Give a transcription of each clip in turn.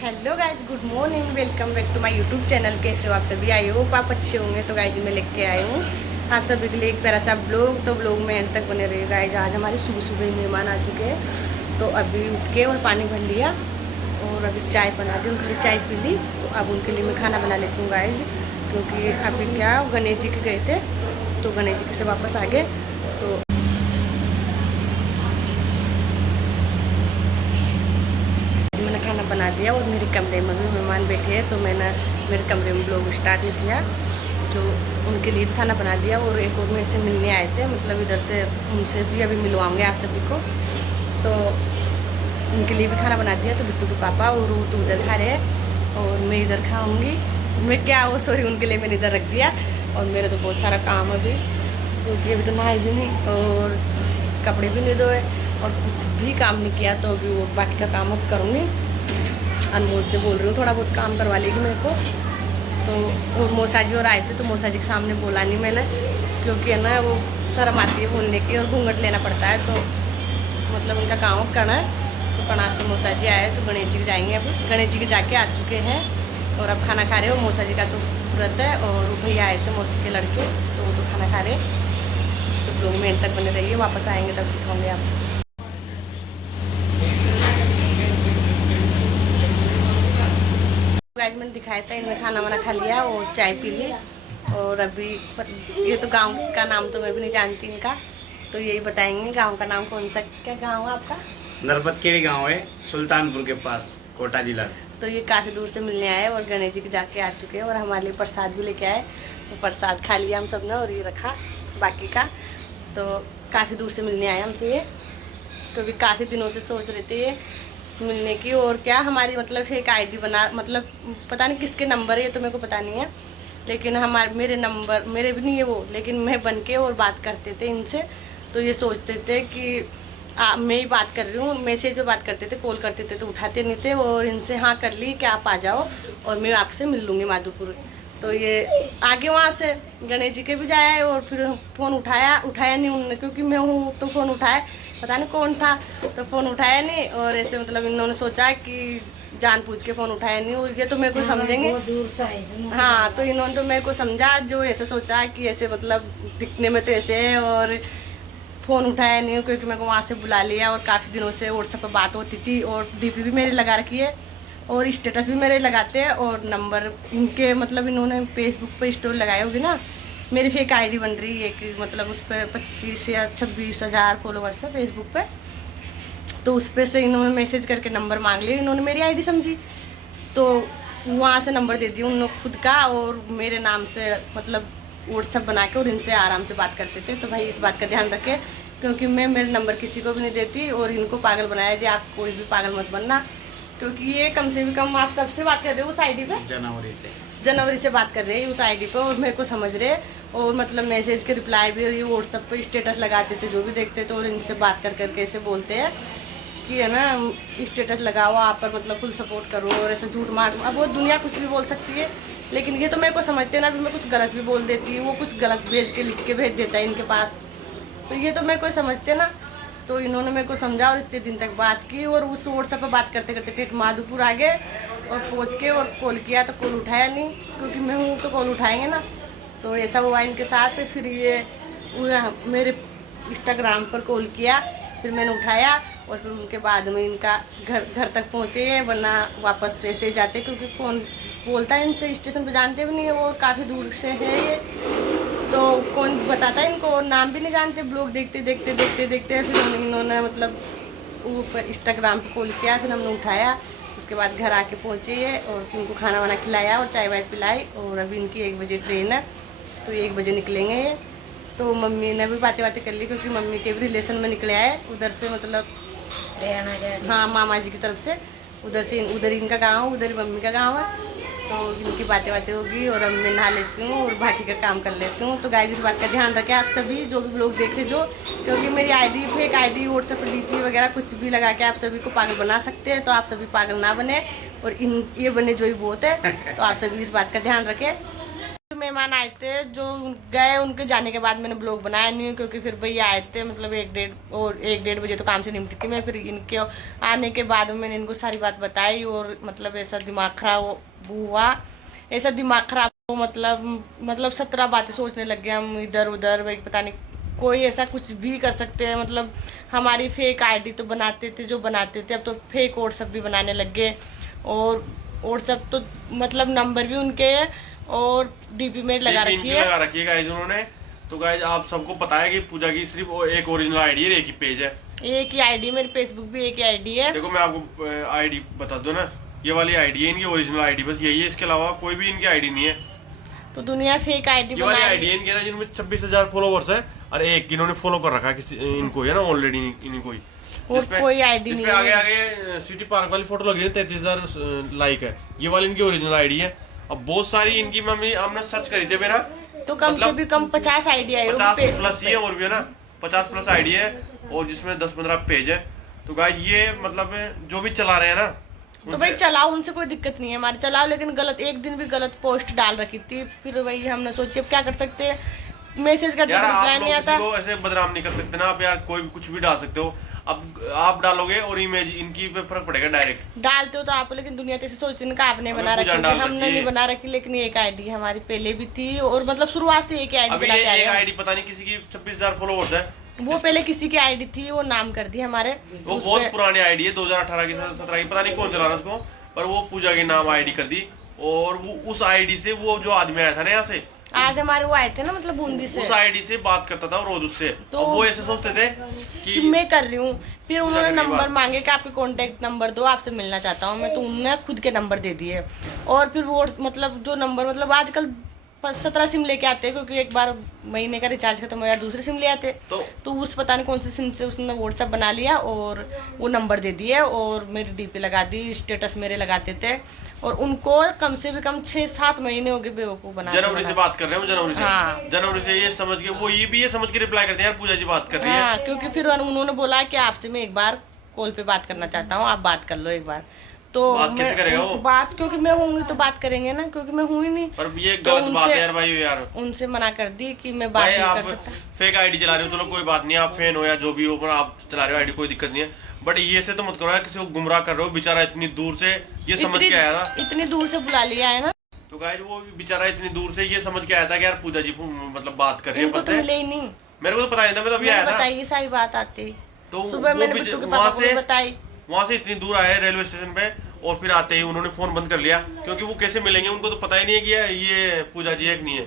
Hello guys, good morning, welcome back to my YouTube channel. कैसे हो आप सभी? आई हो आप अच्छे होंगे। तो गाइज मैं लेके आई हूँ आप सभी के लिए एक प्यारा सा ब्लॉग। तो ब्लॉग में एंड तक बने रहिए गाइज। आज हमारे सुबह सुबह ही मेहमान आ चुके हैं, तो अभी उठ के और पानी भर लिया और अभी चाय बना दी, उनके लिए चाय पी ली। तो अब उनके लिए मैं खाना बना लेती हूँ गाइज, क्योंकि अभी क्या गणेश जी के गए थे, तो गणेश जी से वापस आ गए। तो खाना बना दिया और मेरे कमरे में भी मेहमान बैठे हैं, तो मैंने मेरे कमरे में ब्लॉग स्टार्ट नहीं किया। जो उनके लिए भी खाना बना दिया और एक और मेरे से मिलने आए थे, मतलब इधर से, उनसे भी अभी मिलवाऊंगे आप सभी को। तो उनके लिए भी खाना बना दिया। तो बिट्टू के पापा और वो तो उधर खा रहे हैं और मैं इधर खाऊंगी। मैं क्या वो सॉरी, उनके लिए मैंने इधर रख दिया। और मेरा तो बहुत सारा काम अभी, क्योंकि अभी तो नहाई भी नहीं और कपड़े भी नहीं धोए और कुछ भी काम नहीं किया। तो अभी वो बाकी का काम अब करूँगी। अनमोल से बोल रही हूँ थोड़ा बहुत काम करवा लेगी मेरे को। तो और मौसा जी और आए थे, तो मौसा जी के सामने बोला नहीं मैंने, क्योंकि है ना वो शर्म आती है बोलने की और घूंघट लेना पड़ता है। तो मतलब उनका काम करना है। तो कणा से मौसा जी आए, तो गणेश जी के जाएंगे। अब गणेश जी के जाके आ चुके हैं और अब खाना खा रहे हो। मौसा जी का तो व्रत है और भैया आए थे मौसी के लड़के, तो वो तो खाना खा रहे। तो ब्लॉग में एंड तक बने रहिए, वापस आएंगे तब दिखाऊंगे आपको। गाइस मैंने दिखाया था, इन्हें खाना वाना खा लिया और चाय पी ली। और अभी ये तो गांव का नाम तो मैं भी नहीं जानती इनका, तो यही बताएंगे गांव का नाम कौन सा, क्या गांव है आपका? नरबतखेड़ी गांव है, सुल्तानपुर के पास, कोटा जिला। तो ये काफ़ी दूर से मिलने आए और गणेश जी के जाके आ चुके हैं और हमारे लिए प्रसाद भी लेके आए। तो प्रसाद खा लिया हम सब ने और ये रखा बाकी का। तो काफ़ी दूर से मिलने आए हमसे ये, क्योंकि काफ़ी दिनों से सोच रहे थे ये मिलने की। और क्या हमारी मतलब फेक आईडी बना, मतलब पता नहीं किसके नंबर है, ये तो मेरे को पता नहीं है, लेकिन हमारे मेरे नंबर मेरे भी नहीं है वो, लेकिन मैं बन के और बात करते थे इनसे। तो ये सोचते थे कि मैं ही बात कर रही हूँ। मैसेज जो बात करते थे, कॉल करते थे तो उठाते नहीं थे। और इनसे हाँ कर ली कि आप आ जाओ और मैं आपसे मिल लूँगी माधोपुर। तो ये आगे वहाँ से गणेश जी के भी जाए और फिर फ़ोन उठाया नहीं उन्होंने, क्योंकि मैं हूँ तो फ़ोन उठाए, पता नहीं कौन था, तो फ़ोन उठाया नहीं। और ऐसे मतलब इन्होंने सोचा कि जान पूछ के फ़ोन उठाया नहीं, और ये तो मेरे को समझेंगे। हाँ, तो इन्होंने तो मेरे को समझा, जो ऐसे सोचा कि ऐसे मतलब दिखने में तो ऐसे है और फ़ोन उठाया नहीं, क्योंकि मेरे को वहाँ से बुला लिया और काफ़ी दिनों से व्हाट्सएप पर बात होती थी और डीपी भी मेरी लगा रखी है और स्टेटस भी मेरे लगाते हैं। और नंबर इनके मतलब इन्होंने फेसबुक पे स्टोरी लगाई होगी ना, मेरी फेक आईडी बन रही है कि मतलब उस पर 25 या 26 हज़ार फॉलोवर्स है फेसबुक पे। तो उस पर से इन्होंने मैसेज करके नंबर मांग लिया, इन्होंने मेरी आईडी समझी, तो वहाँ से नंबर दे दिया उन लोग खुद का और मेरे नाम से मतलब व्हाट्सअप बना के और इनसे आराम से बात करते थे। तो भाई इस बात का ध्यान रखें, क्योंकि मैं मेरे नंबर किसी को भी नहीं देती और इनको पागल बनाया जी। आप कोई भी पागल मत बनना, क्योंकि ये कम से भी कम, आप कब से बात कर रहे हो उस आईडी पे? जनवरी से बात कर रहे हैं उस आईडी पे और मेरे को समझ रहे। और मतलब मैसेज के रिप्लाई भी, ये व्हाट्सअप पे स्टेटस लगाते थे जो भी देखते थे, और इनसे बात कर करके ऐसे बोलते हैं कि है ना स्टेटस लगाओ आप पर, मतलब फुल सपोर्ट करो और ऐसे झूठ मार। अब वो दुनिया कुछ भी बोल सकती है, लेकिन ये तो मेरे को समझते ना, अभी मैं कुछ गलत भी बोल देती हूँ, वो कुछ गलत भेज के लिख के भेज देता है इनके पास, तो ये तो मेरे को समझते ना। तो इन्होंने मेरे को समझा और इतने दिन तक बात की और उस व्हाट्सएप पर बात करते करते ठेठ माधोपुर आ गए और पहुँच के और कॉल किया तो कॉल उठाया नहीं, क्योंकि मैं हूँ तो कॉल उठाएंगे ना। तो ऐसा हुआ इनके साथ। फिर ये मेरे इंस्टाग्राम पर कॉल किया, फिर मैंने उठाया और फिर उनके बाद में इनका घर तक पहुँचे, वरना वापस ऐसे जाते, क्योंकि कौन बोलता है इनसे, स्टेशन पर जानते भी नहीं है वो, काफ़ी दूर से है ये, तो कौन बताता है इनको, नाम भी नहीं जानते। ब्लॉग देखते देखते देखते देखते फिर इन्होंने मतलब ऊपर इंस्टाग्राम पे कॉल किया, फिर हमने उठाया। उसके बाद घर आके पहुँचे ये और फिर उनको खाना वाना खिलाया और चाय वाय पिलाई। और अभी इनकी 1 बजे ट्रेन है, तो 1 बजे निकलेंगे ये। तो मम्मी ने भी बातें कर ली, क्योंकि मम्मी के भी रिलेशन में निकले आए उधर से, मतलब हाँ मामा जी की तरफ से, उधर से उधर इनका गाँव, उधर ही मम्मी का गाँव है। तो इनकी बातें होगी और अब मैं नहा लेती हूँ और बाकी का काम कर लेती हूँ। तो गाइस इस बात का ध्यान रखें आप सभी, जो भी लोग देखें जो, क्योंकि मेरी ID fake ID WhatsApp DP वगैरह कुछ भी लगा के आप सभी को पागल बना सकते हैं। तो आप सभी पागल ना बने और इन ये बने जो ही बहुत है, तो आप सभी इस बात का ध्यान रखें। मेहमान आए थे जो गए, उनके जाने के बाद मैंने ब्लॉग बनाया नहीं, क्योंकि फिर भैया आए थे मतलब 1-1:30 बजे तो काम से निपटी थी मैं। फिर इनके आने के बाद मैंने इनको सारी बात बताई, और मतलब ऐसा दिमाग खराब हुआ, ऐसा दिमाग खराब हो, मतलब 17 बातें सोचने लग गए हम इधर उधर। भाई पता नहीं कोई ऐसा कुछ भी कर सकते हैं, मतलब हमारी फेक आईडी तो बनाते थे जो बनाते थे, अब तो फेक व्हाट्सएप भी बनाने लग गए। और व्हाट्सएप तो मतलब नंबर भी उनके है और डीपी में लगा रखी है गाइस उन्होंने। तो गाइस आप सबको पता है कि पूजा की सिर्फ एक ओरिजिनल आईडी है, एक ही पेज है, एक ही आईडी, मेरी फेसबुक भी एक ही आईडी है। देखो मैं आपको आईडी बता दूं ना, ये वाली आईडी है इनकी ओरिजिनल आईडी, बस यही है, इसके अलावा कोई भी इनकी आईडी नहीं है। तो दुनिया फेक आईडी बना रही है। आईडी है इनके ना जिनमें 26,000 फॉलोवर्स है, और एक इन्होंने फॉलो कर रखा है किसी इनको है ना ऑलरेडी इनको ही, और कोई आईडी नहीं है। आगे आगे सिटी पार्क वाली फोटो लगी है, 33,000 लाइक है, ये वाली इनकी ओरिजिनल आईडी है। अब बहुत सारी इनकी मम्मी हमने सर्च करी थी मेरा, तो कम से भी कम 50 आईडी है, 50 प्लस ही है, और भी है ना 50 प्लस आईडी है, और जिसमें 10-15 पेज है। तो गाइस ये मतलब जो भी चला रहे हैं ना, तो भाई चलाओ, उनसे कोई दिक्कत नहीं है, हमारे चलाओ, लेकिन गलत एक दिन भी गलत पोस्ट डाल रखी थी। फिर वही हमने सोची अब क्या कर सकते हैं, मैसेज करते रिप्लाई नहीं आता। को ऐसे बदनाम नहीं कर सकते ना आप यार, कोई भी कुछ भी डाल सकते हो। अब आप डालोगे और इमेज इनकी पे फर्क पड़ेगा, डायरेक्ट डालते हो तो आप, लेकिन दुनिया तो ऐसे सोचती है आपने बना रखी है, हमने नहीं बना रखी, लेकिन एक आईडी हमारी पहले भी थी, और मतलब शुरुआत से एक आईडी चलाते आए हैं। आईडी पता नहीं किसी की 26,000 फॉलोवर्स है, वो पहले किसी की आईडी थी, वो नाम कर दी हमारे, वो बहुत पुरानी आईडी है, 2018 की 17 की, पता नहीं कौन चला रहा उसको, पर वो पूजा के नाम आईडी कर दी। और वो उस आईडी से वो जो आदमी आया था ना यहाँ से, आज हमारे वो आए थे ना मतलब बूंदी से, उस आईडी से बात करता था रोज उससे, तो वो ऐसे सोचते थे कि मैं कर रही हूँ। फिर उन्होंने नंबर मांगे कि आपके कांटेक्ट नंबर दो, आपसे मिलना चाहता हूँ मैं, तो उन्होंने खुद के नंबर दे दिए। और फिर वो मतलब जो नंबर मतलब आजकल 17 सिम लेके आते हैं, क्योंकि एक बार महीने का रिचार्ज खत्म हो गया, दूसरे सिम ले आते, तो उस पता नहीं कौन से सिम से उसने व्हाट्सएप बना लिया और वो नंबर दे दिए, और मेरी डीपी लगा दी, स्टेटस मेरे लगाते थे, और उनको कम से भी कम 6-7 महीने हो गए बेवकूफ बना। जनवरी से बात कर रहे हैं, जनवरी से, हाँ। जनवरी से ये समझ के वो ये समझ के रिप्लाई करते हैं यार पूजा जी बात कर रही है, हाँ, क्योंकि फिर उन्होंने बोला कि आपसे मैं एक बार कॉल पे बात करना चाहता हूँ, आप बात कर लो एक बार। तो बात कैसे करेगा वो? बात क्योंकि मैं होंगी तो बात करेंगे ना, क्योंकि मैं हुई नहीं। पर ये गलत बात है यार भाई, यार उनसे मना कर दी कि मैं बात नहीं कर सकता। फेक आईडी चला रहे हो, चलो कोई बात नहीं, आप फैन हो या जो भी हो, पर आप चला रहे हो आईडी, कोई दिक्कत नहीं है, बट ये से तो मत करो यार, किसी को गुमराह कर रहे हो। बेचारा इतनी दूर से ये समझ के आया था, इतनी दूर से बुला लिया है ना, तो गाइस वो बेचारा इतनी दूर से ये समझ के आया था कि यार पूजा जी मतलब बात कर रही है, इनको तो मिले ही नहीं, मेरे को तो पता नहीं था, मैं तो अभी आया था, बताइए सारी बात आती, तो सुबह मैंने बिट्टू के पापा को बताई, वहाँ से इतनी दूर आए रेलवे स्टेशन पे, और फिर आते ही उन्होंने फोन बंद कर लिया, क्योंकि वो कैसे मिलेंगे, उनको तो पता ही नहीं है कि ये पूजा जी है कि नहीं है।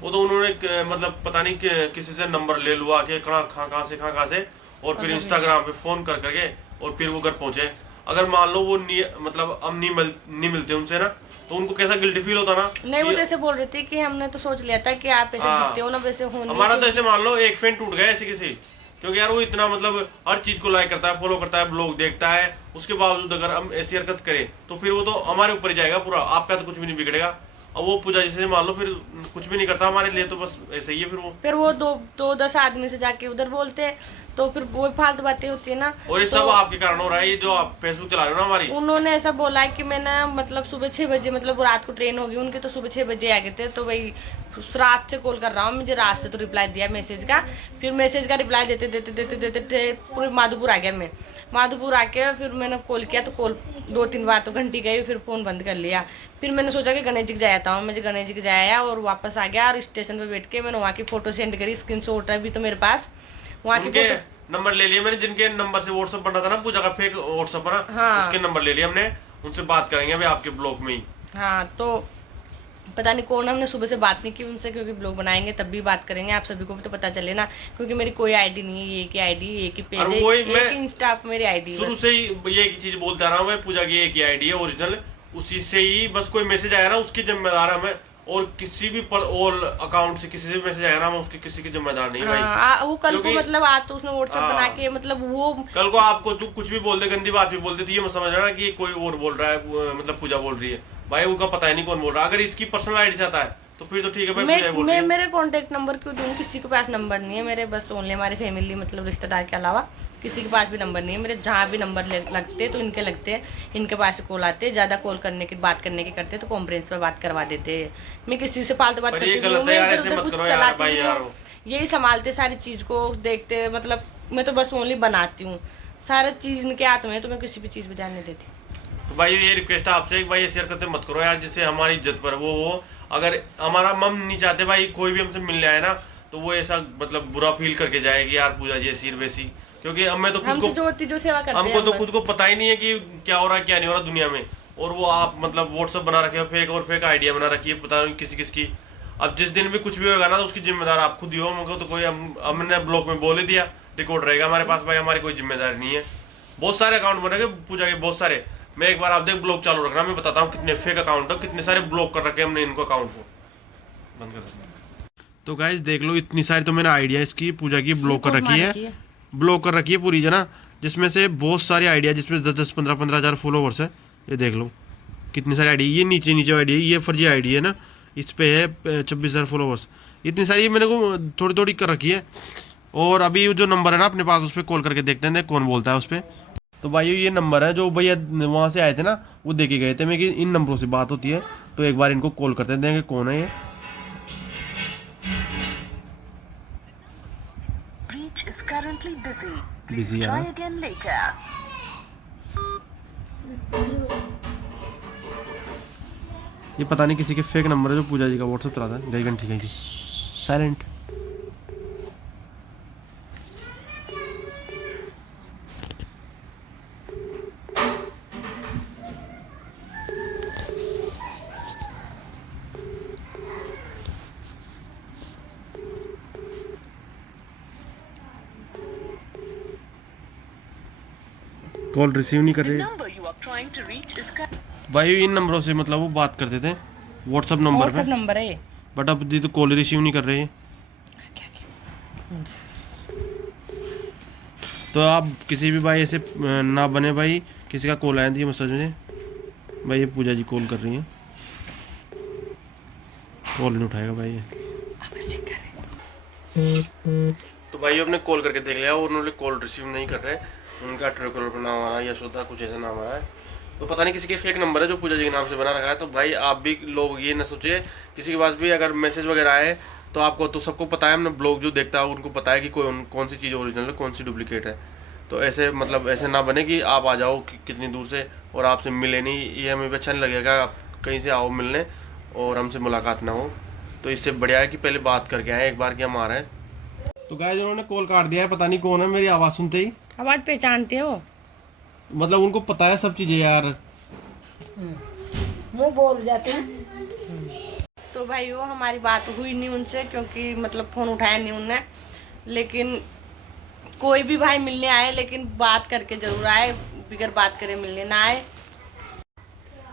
वो तो उन्होंने मतलब पता नहीं किसी से नंबर ले लुआ के कहाँ से, और फिर इंस्टाग्राम पे फोन कर करके, और फिर वो घर पहुंचे। अगर मान लो वो मतलब हम नहीं मिलते उनसे ना, तो उनको कैसा गिल्टी फील होता ना। नहीं वो जैसे बोल रहे थे कि हमने तो सोच लिया था कि आप ऐसे दिखते हो ना, वैसे होने हमारा तो ऐसे मान लो एक फैन टूट गया ऐसे किसी, क्योंकि यार वो इतना मतलब हर चीज को लाइक करता है, फॉलो करता है, ब्लॉग देखता है, उसके बावजूद अगर हम ऐसी हरकत करें तो फिर वो तो हमारे ऊपर ही जाएगा पूरा, आपका तो कुछ भी नहीं बिगड़ेगा। अब वो पूजा जैसे मान लो फिर कुछ भी नहीं करता हमारे लिए, तो बस ऐसे ही है। फिर वो दो 10 आदमी से जाके उधर बोलते हैं, तो फिर वो फालतू बातें होती है ना, और ये तो सब आपके कारण हो रहा है, ये जो आप फेसबुक चला रहे हो ना हमारी। उन्होंने ऐसा बोला है कि मैंने मतलब सुबह 6 बजे मतलब रात को ट्रेन होगी उनकी, तो सुबह 6 बजे आ गए थे, तो वही रात से कॉल कर रहा हूँ, मुझे रात से तो रिप्लाई दिया मैसेज का, फिर मैसेज का रिप्लाई देते पूरे माधोपुर आ गया। मैं माधोपुर आके फिर मैंने कॉल किया, तो कॉल 2-3 बार तो घंटी गई, फिर फ़ोन बंद कर लिया। फिर मैंने सोचा कि गणेश जी के जाता हूँ, मुझे गणेश जी के जाया और वापस आ गया, और स्टेशन पे बैठ के मैंने वहाँ की फोटो सेंड करी, स्क्रीनशॉट है अभी तो मेरे पास, वहाँ की फोटो नंबर ले लिया मैंने, जिनके नंबर से व्हाट्सएप बन रहा था ना पूजा का फेक व्हाट्सएप बना, हाँ। उसके नंबर ले लिया हमने, उनसे बात करेंगे अभी आपके ब्लॉग में ही। हाँ, तो पता नहीं कौन, हमने सुबह से बात नहीं की उनसे, क्योंकि ब्लॉग बनाएंगे तब भी बात करेंगे, आप सभी को भी तो पता चले ना, क्योंकि मेरी कोई आईडी नहीं है, एक ही आईडी, एक ही पेज है, एक ही इंस्टा पे मेरी आईडी है। शुरू से ही ये एक ही चीज बोलते आ रहा हूँ मैं, पूजा की एक ही आईडी है ओरिजिनल, उसी से ही बस कोई मैसेज आया ना उसकी जिम्मेदार है मैं, और किसी भी ऑल अकाउंट से किसी से मैसेज आया ना, मैं उसकी किसी की जिम्मेदार नहीं भाई। वो कल को मतलब आज तो उसने व्हाट्सएप बना के मतलब वो कल को आपको तू कुछ भी बोल दे, गंदी बात भी बोल दे, तो ये मत समझ रहा कि कोई और बोल रहा है, मतलब पूजा बोल रही है, भाई उनका पता ही नहीं कौन बोल रहा है। अगर इसकी पर्सनल आईडी से आता है तो फिर तो ठीक है भाई, पूजा ही बोल रही मैं है। मेरे कांटेक्ट नंबर क्यों दूँ? किसी के पास नंबर नहीं है मेरे, बस ओनली हमारे फैमिली मतलब रिश्तेदार के अलावा किसी के पास भी नंबर नहीं है मेरे। जहाँ भी नंबर लगते तो इनके लगते हैं, इनके पास कॉल आते हैं। ज़्यादा कॉल करने की बात करने की करते तो कॉन्फ्रेंस पर बात करवा देते हैं। मैं किसी से फालतू बात पर करती ये नहीं हूँ, गलत है मैं यार, इधर ऐसे उधर मत कुछ करो यार चलाती भाई नहीं यार। हूँ। यही संभालते सारी चीज़ को, देखते, मतलब मैं तो बस ओनली बनाती हूँ। सारा चीज़ इनके हाथ में है, तो मैं किसी भी चीज़ पर ध्यान नहीं देती। तो भाई ये रिक्वेस्ट है आपसे, भाई ऐसी हरकतें मत करो यार, जिससे हमारी इज्जत पर वो हो। अगर हमारा हम नहीं चाहते भाई कोई भी हमसे मिलने आए ना, तो वो ऐसा मतलब बुरा फील करके जाए कि यार पूजा जी ऐसी वैसी, क्योंकि हमें तो खुद हमसे को, जो होती जो सेवा करते हैं हमको तो हम खुद बस। को पता ही नहीं है कि क्या हो रहा है क्या नहीं हो रहा दुनिया में। और वो आप मतलब व्हाट्सअप बना रखे हो फेक, और फेक आइडिया बना रखी है पता नहीं किसी किसकी। अब जिस दिन भी कुछ भी होगा ना, तो उसकी जिम्मेदार आप खुद ही हो। हमको तो कोई, हमने ब्लॉग में बोल ही दिया, रिकॉर्ड रहेगा हमारे पास भाई, हमारी कोई जिम्मेदारी नहीं है। बहुत सारे अकाउंट बनेंगे पूजा के, बहुत सारे। मैं एक बार आप देख ब्लॉग चालू रखना, मैं बताता हूँ कितने फेक अकाउंट है, कितने सारे ब्लॉक कर रखे हमने इनको अकाउंट को। बंद कर सकते। तो गाइस देख लो, इतनी सारी तो मैंने आइडिया इसकी पूजा की ब्लॉक कर रखी है, ब्लॉक कर रखी है पूरी जना, जिसमें से बहुत सारे आइडिया, जिसमें 10-10, 15-15 हज़ार फॉलोवर्स है। ये देख लो कितनी सारी आईडी। ये नीचे नीचे आईडी है, ये फर्जी आईडी है ना, इस पे है 26,000 फॉलोवर्स। इतनी सारी ये मैंने को थोड़ी थोड़ी कर रखी है। और अभी जो नंबर है ना अपने पास, उस पर कॉल करके देखते हैं कौन बोलता है उस पर। तो भाई ये नंबर है जो भैया वहाँ से आए थे ना, वो दे के गए थे मैं कि इन नंबरों से बात होती है, तो एक बार इनको कॉल करते हैं कौन है ये। बिजी है ना, ये पता नहीं किसी के फेक नंबर है जो पूजा जी का व्हाट्सएप चलाता है। गई घंटी गई साइलेंट। कॉल रिसीव नहीं कर रही भाई। इन नंबरों से मतलब वो बात करते थे व्हाट्सएप नंबर पे, नंबर है ये। बट अब जी तो कॉल रिसीव नहीं कर रहे हैं। तो आप किसी भी भाई ऐसे ना बने भाई, किसी का कॉल आया थी मैसेज में भाई, ये पूजा जी कॉल कर रही हैं, कॉल नहीं उठाएगा भाई ये। तो भाई अपने कॉल करके देख लिया, उन्होंने कॉल रिसीव नहीं कर रहे। उनका ट्रेकॉलर पर नाम आ रहा है, यशोदा कुछ ऐसा नाम आ रहा है। तो पता नहीं किसी के फेक नंबर है जो पूजा जी के नाम से बना रखा है। तो भाई आप भी लोग ये ना सोचिए, किसी के पास भी अगर मैसेज वगैरह आए तो आपको तो सबको पता है, हमने ब्लॉग जो देखता है उनको पता है कि कौन सी चीज़ ओरिजिनल है, कौन सी डुप्लीकेट है। तो ऐसे मतलब ऐसे ना बने कि आप आ जाओ कितनी दूर से और आपसे मिले नहीं, ये हमें भी अच्छा नहीं लगेगा। आप कहीं से आओ मिलने और हमसे मुलाकात ना हो, तो इससे बढ़िया है कि पहले बात करके आए एक बार कि हम आ रहे हैं। तो गाइस उन्होंने कॉल काट दिया है, पता नहीं कौन है, मेरी आवाज़ सुनते ही। आवाज पहचानते हो? मतलब उनको पता है सब चीज़ें यार, मुंह बोल जाते हैं। तो भाई वो हमारी बात हुई नहीं उनसे, क्योंकि मतलब फ़ोन उठाया नहीं उनने। लेकिन कोई भी भाई मिलने आए, लेकिन बात करके जरूर आए, बिगर बात करे मिलने ना आए।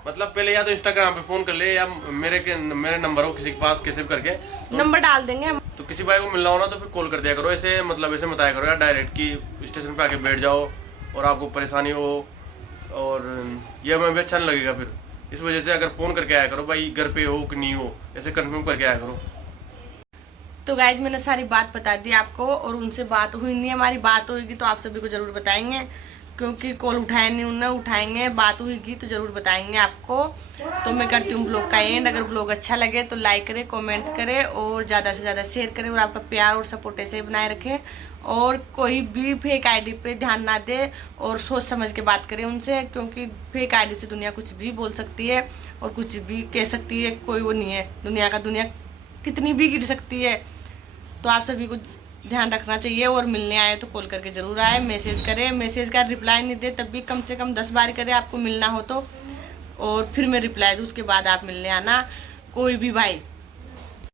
मतलब पहले या तो इंस्टाग्राम पे फोन कर ले, या मेरे नंबर हो किसी के पास कैसे भी करके तो, नंबर डाल देंगे हम। तो किसी भाई को मिलना हो ना तो फिर कॉल कर दिया करो। ऐसे मतलब ऐसे मत आया करो यार डायरेक्ट कि स्टेशन पे आके बैठ जाओ और आपको परेशानी हो, और ये हमें भी अच्छा नहीं लगेगा फिर। इस वजह से अगर फ़ोन करके आया करो भाई, घर पे हो कि नहीं हो, ऐसे कंफर्म करके आया करो। तो गाइज मैंने सारी बात बता दी आपको, और उनसे बात हुई नहीं। हमारी बात होगी तो आप सभी को ज़रूर बताएंगे, क्योंकि कॉल उठाया नहीं उन्हें, उठाएंगे, बात हुईगी तो ज़रूर बताएंगे आपको। तो मैं करती हूँ ब्लॉग का एंड। अगर ब्लॉग अच्छा लगे तो लाइक करें, कमेंट करें और ज़्यादा से ज़्यादा शेयर करें, और आपका प्यार और सपोर्ट ऐसे बनाए रखें। और कोई भी फेक आईडी पे ध्यान ना दे, और सोच समझ के बात करें उनसे, क्योंकि फेक आईडी से दुनिया कुछ भी बोल सकती है और कुछ भी कह सकती है। कोई वो नहीं है दुनिया का, दुनिया कितनी भी गिर सकती है। तो आप सभी को ध्यान रखना चाहिए, और मिलने आए तो कॉल करके ज़रूर आए, मैसेज करें। मैसेज का रिप्लाई नहीं दे तब भी कम से कम 10 बार करें आपको मिलना हो तो, और फिर मैं रिप्लाई दूँ, उसके बाद आप मिलने आना। कोई भी भाई